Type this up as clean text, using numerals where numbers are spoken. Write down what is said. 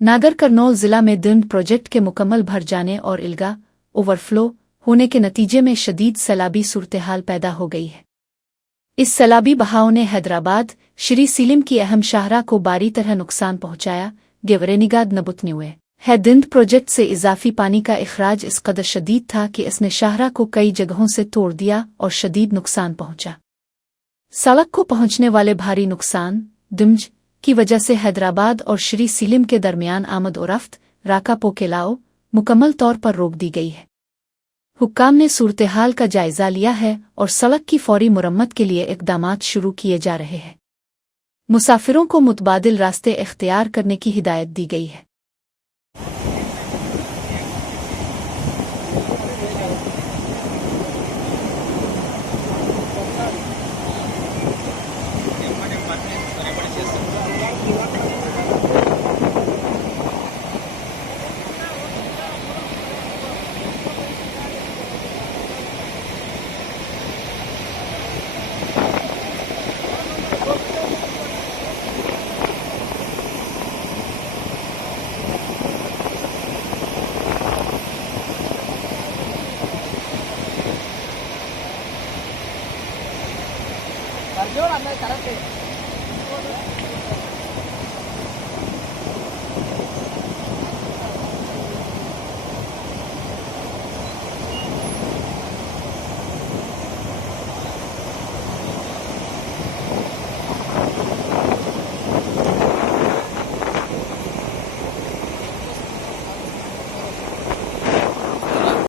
नागर करनौल जिला में दिंड प्रोजेक्ट के मुकम्मल भर जाने और इल्गा ओवरफ्लो होने के नतीजे में शदीद सैलाबी सूरत-ए-हाल पैदा हो गई है। इस सैलाबी बहाव ने हैदराबाद श्री सीलम की अहम शाहराह को बारी तरह नुकसान पहुंचाया। गेवरेनिगाद नबुतने हुए है। दिंड प्रोजेक्ट से इजाफी पानी का इखराज इस कदर शदीद था कि इसने शाहराह को कई जगहों से तोड़ दिया और शदीद नुकसान पहुंचा। सड़क को पहुंचने वाले भारी नुकसान दिम्ज की वजह से हैदराबाद और श्री सीलम के दरमियान आमद और रफ्त राका पोकेलाओ मुकम्मल तौर पर रोक दी गई है। हुक्काम ने सूरत-ए-हाल का जायजा लिया है और सड़क की फौरी मुरम्मत के लिए इक़दामात शुरू किए जा रहे हैं। मुसाफिरों को मुतबादिल रास्ते इख्तियार करने की हिदायत दी गई है। Barjol, anda cara